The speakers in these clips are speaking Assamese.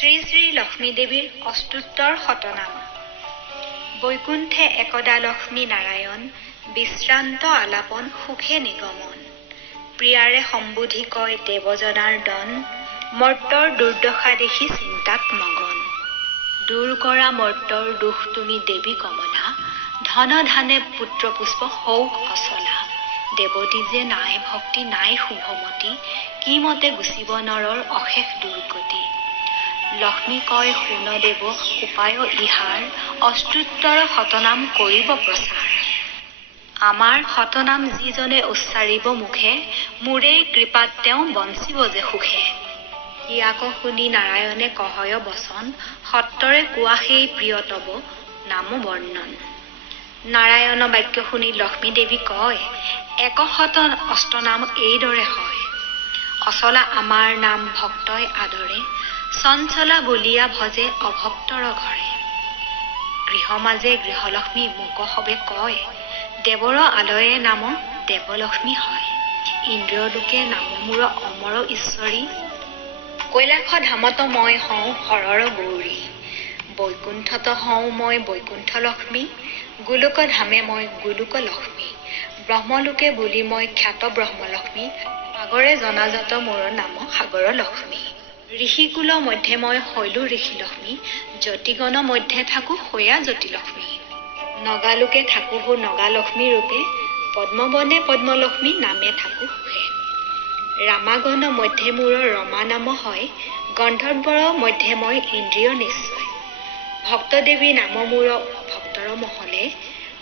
শ্ৰী শ্ৰী লক্ষ্মী দেৱীৰ অষ্টোত্তৰ শতনাম। বৈকুণ্ঠে একদা লক্ষ্মী নাৰায়ণ, বিশ্ৰান্ত আলাপন সুখে নিগমন। প্ৰিয়াৰে সম্বোধি কয় দেৱজনাৰ্দন, মৰ্তৰ দুৰ্দশা দেখি চিন্তাত মগন। দূৰ কৰা মৰ্তৰ দুখ তুমি দেৱী কমলা, ধন ধানে পুত্ৰপুষ্প হওক অচলা। দেৱতী যে নাই ভক্তি নাই শুভমতী, কি মতে গুচিব নৰৰ অশেষ দুৰ্গতি। লক্ষ্মী কয় শুন দেৱ উপায় ইহাৰ, অষ্টোত্তৰ শতনাম কৰিব প্ৰচাৰ। আমাৰ শতনাম যিজনে উচ্চাৰিব মুখে, মোৰেই কৃপাত তেওঁ বঞ্চিব যে সুখে। ইয়াক শুনি নাৰায়ণে কহয় বচন, সত্তৰে কোৱা সেই প্ৰিয়তব নাম বৰ্ণন। নাৰায়ণ বাক্য শুনি লক্ষ্মী দেৱী কয়, একশত অষ্টনাম এইদৰে হয়। অচলা আমাৰ নাম ভক্তই আদৰে, চঞ্চলা বলিয়া ভজে অভক্তৰ ঘৰে। গৃহ মাজে গৃহলক্ষ্মী মোক সবে কয়, দেৱৰ আলয়ে নাম দেৱলক্ষ্মী হয়। ইন্দ্ৰিয় লোকে নাম মোৰ অমৰ ঈশ্বৰী, কৈলাশ ধামত মই হওঁ হৰৰ গৌৰী। বৈকুণ্ঠত হওঁ মই বৈকুণ্ঠ লক্ষ্মী, গোলোক ধামে মই গোলোক লক্ষ্মী। ব্ৰহ্মলোকে বুলি মই খ্যাত ব্ৰহ্মলক্ষ্মী, সাগৰে জনাজাত মোৰ নাম সাগৰ লক্ষ্মী। ঋষিকুল মধ্যে মই শৈলো ঋষি লক্ষ্মী, যতিগণ মধ্যে থাকো সয়া জ্যোতি লক্ষ্মী। নগালোকে থাকো হো নগালক্ষ্মী ৰূপে, পদ্মবনে পদ্মলক্ষ্মী নামে থাকো সুখে। ৰামাগণ মধ্যে মোৰ ৰমা নাম হয়, গন্ধৰ্বৰ মধ্যে মই ইন্দ্ৰিয় নিশ্চয়। ভক্তদেৱী নাম মোৰ ভক্তৰ মহলে,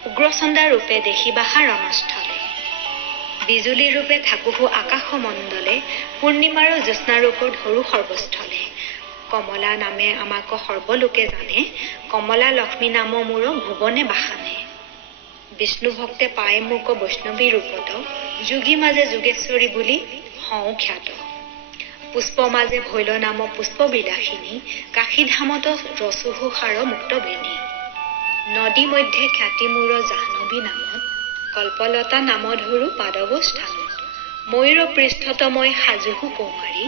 উগ্ৰচণ্ডা ৰূপে দেখিবাহা ৰণস্থলে। বিজুলী ৰূপে থাকো হো আকাশ মণ্ডলে, পূৰ্ণিমাৰ জ্যোৎস্না ৰূপ ধৰো সৰ্বস্থলে। কমলা নামে আমাক সৰ্বলোকে জানে, কমলা লক্ষ্মী নাম মোৰ ভুৱনে বাসানে। বিষ্ণু ভক্তে পায় মোক বৈষ্ণৱী ৰূপত, যোগী মাজে যোগেশ্বৰী বুলি হওঁ খ্যাত। পুষ্প মাজে ভৈল নাম পুষ্প বিলাসিনী, কাশী ধামত ৰচুহু সাৰ মুক্ত বেণী। নদী মধ্যে খ্যাতি মোৰ জাহ্নৱী নামত, কল্পলতা নাম ধৰো পাদৱ স্থানত। ময়ূৰ পৃষ্ঠত মই সাজুহু কৌমাৰী,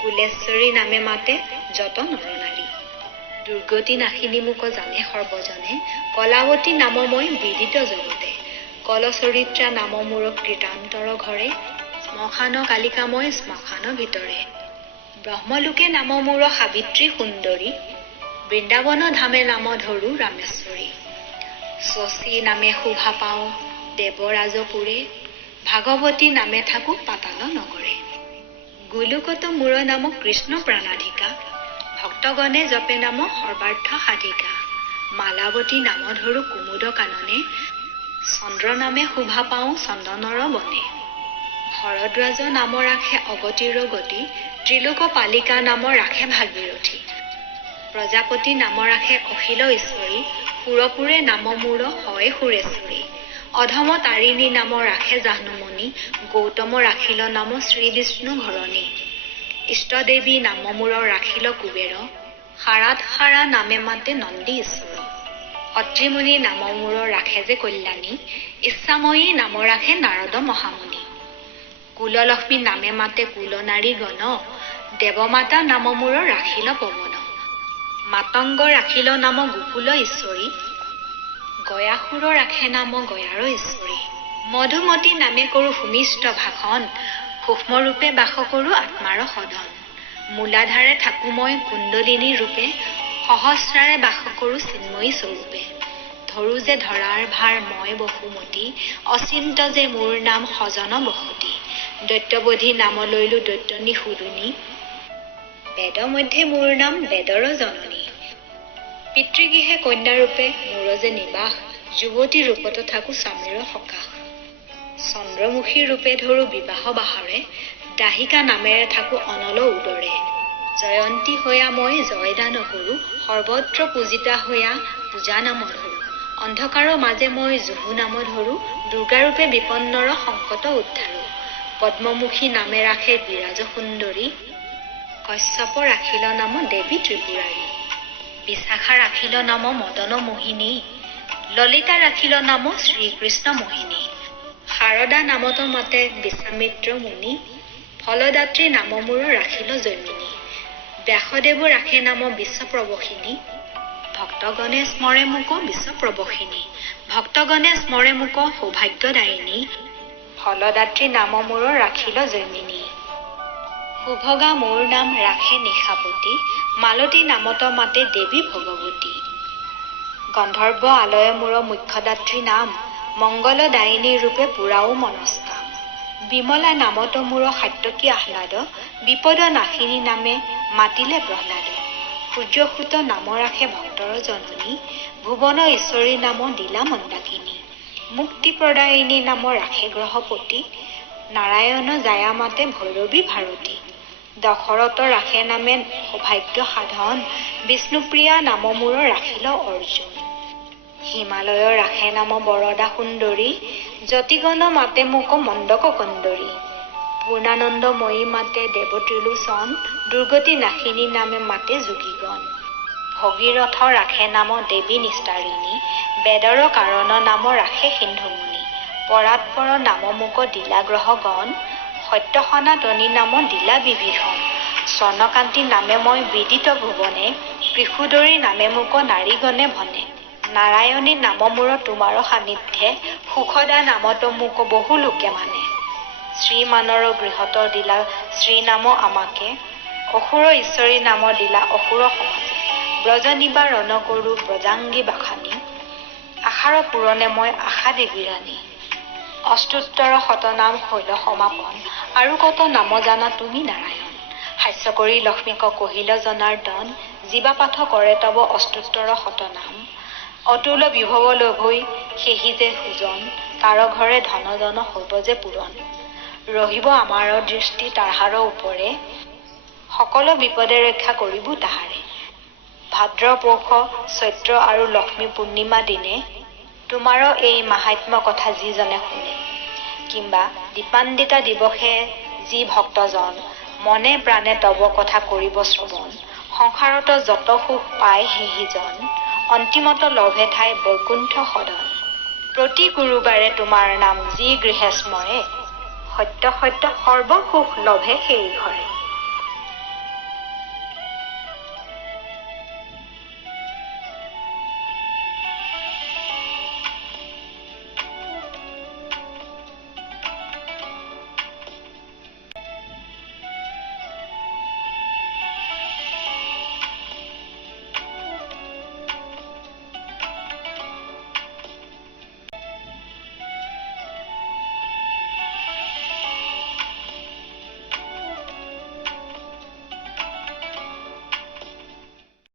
কুলেশ্বৰী নামে মাতে যত নৰনাৰী। দুৰ্গতি নাশিনী মোক জানে সৰ্বজনে, কলাৱতী নাম মই বিদিত জগতে। কলচৰিত্ৰা নাম মোৰ কীৰ্তান্তৰ ঘৰে, শ্মশান কালিকা মই শ্মশান ভিতৰে। ব্ৰহ্মলোকে নাম মোৰ সাবিত্ৰী সুন্দৰী, বৃন্দাবন ধামে নাম ধৰো ৰামেশ্বৰী। শশী নামে শোভা পাওঁ দেৱৰাজপুৰে, ভাগৱতী নামে থাকো পাতাল নগৰে। গোলোকত মোৰ নাম কৃষ্ণ প্ৰাণাধিকা, ভক্তগণে জপে নাম সৰ্বাৰ্থ সাধিকা। মালাৱতী নাম ধৰো কুমুদ কাননে, চন্দ্ৰ নামে শোভা পাওঁ চন্দনৰ বনে। ভৰদ্বাজ নাম ৰাখে অগতিৰ গতি, ত্ৰিলোক পালিকা নাম ৰাখে ভাগীৰথী। প্ৰজাপতি নাম ৰাখে অখিল ঈশ্বৰী, সুৰপুৰে নাম মোৰ হয় সুৰেশ্বৰী। অধম তাৰিণী নাম ৰাখে জাহ্নুমণি, গৌতম ৰাখিল নাম শ্ৰী বিষ্ণু ঘৰণী। ইষ্টদেৱী নাম মোৰ ৰাখিল কুবেৰ, সাৰাত সাৰা নামে মাতে নন্দী ঈশ্বৰ। অত্ৰিমুনি নাম মোৰ ৰাখে যে কল্যাণী, ইচ্ছাময়ী নাম ৰাখে নাৰদ মহামুনি। কুললক্ষ্মী নামে মাতে কুল নাৰী গণ, দেৱমাতা নাম মোৰ ৰাখিল পৱন। মাতংগ ৰাখিল নাম গোকুল ঈশ্বৰী, গয়াসুৰ ৰাখে নাম গয়াৰ ঈশ্বৰী। মধুমতী নামে কৰো ভূমিষ্ঠ ভাষণ, সূক্ষ্মৰূপে বাস কৰো আত্মাৰ সদন। মূলাধাৰে থাকো মই কুণ্ডলিনী ৰূপে, সহস্ৰাৰে বাস কৰো চিন্ময়ী স্বৰূপে। ধৰো যে ধৰাৰ ভাৰ মই বসুমতী, অচিন্ত যে মোৰ নাম সজন বসতি। দৈত্যবধি নাম লৈলো দৈত্যনী সুদুনী, বেদ মধ্যে মোৰ নাম বেদৰ জননী। পিতৃগৃহে কন্যাৰূপে মোৰ যে নিবাস, যুৱতী ৰূপত থাকো স্বামীৰ সকাশ। চন্দ্ৰমুখী ৰূপে ধৰো বিবাহ বাহৰে, দাহিকা নামেৰে থাকো অনল উদৰে। জয়ন্তী হৈয়া মই জয়দান কৰো, সৰ্বত্ৰ পূজিতা হৈয়া পূজা নাম ধৰো। অন্ধকাৰৰ মাজে মই জুহু নাম ধৰো, দুৰ্গাৰূপে বিপন্নৰ সংকট উদ্ধাৰো। পদ্মমুখী নামে ৰাখে বিৰাজ সুন্দৰী, কশ্যপ ৰাখিল নাম দেৱী ত্ৰিপুৰাৰী। বিশাখা ৰাখিল নাম মদন মোহিনী, ললিতা ৰাখিল নাম শ্ৰীকৃষ্ণ মোহিনী। শাৰদা নামত মাতে বিশ্বামিত্ৰ মুনি, ফলদাত্ৰী নাম মোৰ ৰাখিল জৈমিনী। ব্যাসদেৱো ৰাখে নাম বিশ্বপ্ৰবশিনী, ভক্তগণে স্মৰে মোক বিশ্বপ্ৰবশিনী, ভক্তগণে স্মৰে মোক সৌভাগ্যদায়িনী, ফলদাত্ৰী নাম মোৰ ৰাখিল জৈমিনী। শুভগা মোৰ নাম ৰাখে নিশাপতি, মালতী নামত মাতে দেৱী ভগৱতী। গন্ধৰ্ব আলয় মোৰ মুখ্যদাত্ৰী নাম, মংগলদায়িনী ৰূপে পুৰাও মনস্কাম। বিমলা নামত মোৰ সাত্যকী আহ্লাদ, বিপদ নাশিনী নামে মাতিলে প্ৰহ্লাদ। সূৰ্যসূত নাম ৰাখে ভক্তৰ জননী, ভুৱন ঈশ্বৰী নাম দিলা মন্দাকিনী। মুক্তি প্ৰদায়িনী নাম ৰাখে গ্ৰহপতি, নাৰায়ণ জায়া মাতে ভৈৰৱী ভাৰতী। দশৰথ ৰাখে নামে সৌভাগ্য সাধন, বিষ্ণুপ্ৰিয়া নাম মোৰ ৰাখিল অৰ্জুন। হিমালয় ৰাখে নাম বৰদা সুন্দৰী, যতিগণ মাতে মোক মণ্ডক কন্দৰী। পূৰ্ণানন্দময়ী মাতে দেৱত্ৰিলোচন, দুৰ্গতি নাশিনী নামে মাতে যোগীগণ। ভগীৰথ ৰাখে নাম দেৱী নিস্তাৰিণী, বেদৰ কাৰণ নাম ৰাখে সিন্ধুমুনি। পৰাৎপৰ নাম মোক দিলা গ্ৰহগণ, সত্য সনাতনী নাম দিলা বিভীষণ। স্বৰ্ণকান্তি নামে মই বিদিত ভুৱনে, কৃষুদৰী নামে মোক নাৰীগণে ভনে। নাৰায়ণী নাম মোৰ তোমাৰ সান্নিধ্যে, সুখদা নামত মোক বহু লোকে মানে। শ্ৰীমানৰ গৃহত দিলা শ্ৰীনাম আমাকে, অসুৰ ঈশ্বৰী নাম দিলা অসুৰ সমাজে। ব্ৰজ নিবাৰণ কৰো ব্ৰজাংগী বাখানী, আশাৰ পূৰণে মই আশা দেৱী ৰাণী। অষ্টোত্তৰ শতনাম শৈল সমাপন, আৰু কত নাম জানা তুমি নাৰায়ণ। হাস্য কৰি লক্ষ্মীক কহিল জনাৰ্দন, জীৱা পাঠ কৰে তব অষ্টোত্তৰ শতনাম। অতুল বিভৱ লভৈ সেহি যে সুজন, তাৰ ঘৰে ধন জন হব যে পূৰণ। ৰহিব আমাৰ দৃষ্টি তাহাৰ ওপৰে, সকলো বিপদে ৰক্ষা কৰিব তাহাৰে। ভাদ্ৰ পৌষ চৈত্ৰ আৰু লক্ষ্মী পূৰ্ণিমা দিনে, তোমাৰ এই মাহাত্ম্য কথা যিজনে শুনে। কিম্বা দীপান্বিতা দিৱসে যি ভক্তজন, মনে প্ৰাণে তব কথা কৰিব শ্ৰৱণ। সংসাৰত যত সুখ পায় সেহিজন, অন্তিমত লভে ঠাই বৈকুণ্ঠ সদন। প্ৰতি গুৰুবাৰে তোমাৰ নাম যি গৃহে স্মৰে, সত্য সত্য সৰ্বসুখ লভে সেই ঘৰে।